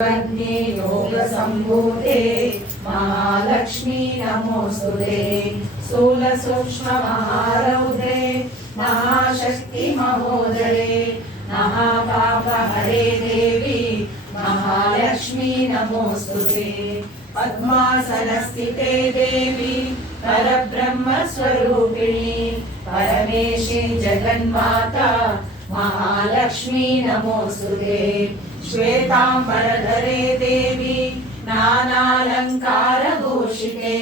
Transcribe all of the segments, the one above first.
योग संभूते महालक्ष्मी नमोस्तुते। स्थूल सूक्ष्म महारौद्रे महाशक्ति महोदरे महापाप हरे देवी महालक्ष्मी नमोस्तुते। पद्मासनस्थिते देवी परब्रह्म स्वरूपिणी परमेशी जगन्माता महालक्ष्मी नमोस्तुते। श्वेतांबरधरे देवी नानालंकार भूषिते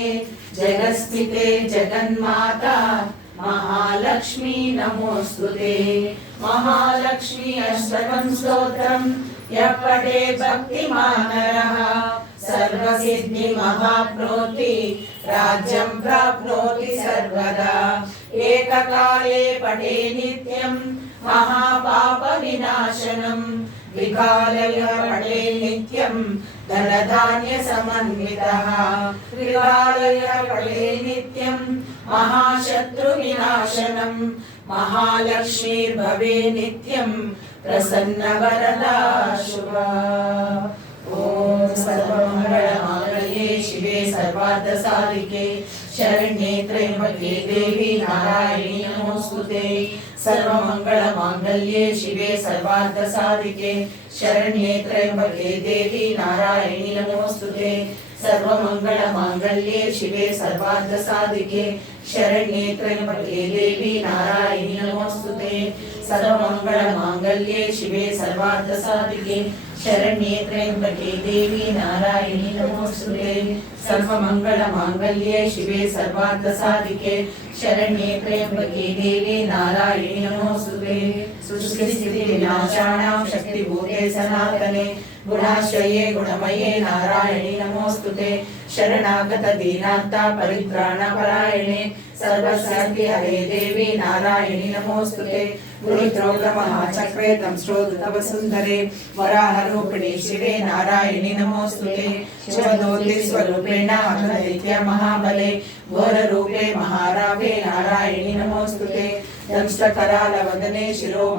जगस्थिते जगन्माता महालक्ष्मी नमोस्तुते। महालक्ष्मी अष्टकं स्तोत्रं यः पठे भक्तिमान् नरः सर्वसिद्धि महाप्नोति राज्यं प्राप्नोति सर्वदा। एककाले पठे नित्यं महापाप विनाशनं विकालय पठे नित्यं धनधान्य समन्वितः। त्रिकालय पठे नित्यं महाशत्रु विनाशनं महालक्ष्मीर्भवे नित्यं प्रसन्न वरदा शुभा। ओम सर्वमंगलमांगल्ये शिवे सर्वार्थसाधिके शरण्ये त्र्यंबके देवी नारायणी नमोस्तुते। सर्वमंगलमांगल्ये शिवे सर्वार्थसाधिके शरण्ये त्र्यंबके देवी नारायणी नमोस्तुते। सर्वमंगलमांगल्ये शिवे सर्वार्थसाधिके शरण्ये त्र्यंबके देवी नारायणी नमोस्तुते। सर्वमंगलमांगल्ये शिवे सर्वार्थसाधिके शरण्ये त्र्यंबके देवी नारायणी नमोस्तुते। सर्वमंगलमांगल्ये शिवे सर्वार्थसाधिके शरण्ये त्र्यंबके देवी नारायणी नमोस्तुते। सृष्टिस्थिति विनाशानां शक्तिभूते सनातने गुणाश्रये गुणमये नारायणी नमोस्तुते। शरणागत दीनार्ता परित्राणपरायणे सर्वस्यापि हरे देवी नारायणी नमोस्तुते। गुरुद्रोग्रमहाचक्रे दंष्ट्रोदतवसुन्धरे वराहरूपिणे शिवे नारायणी नमोस्तुते। शिवदूते स्वरूपेण अखिलदैत्य महाबले घोररूपे महारावे नारायणी नमोस्तुते। दंष्टकरालवदने शिरो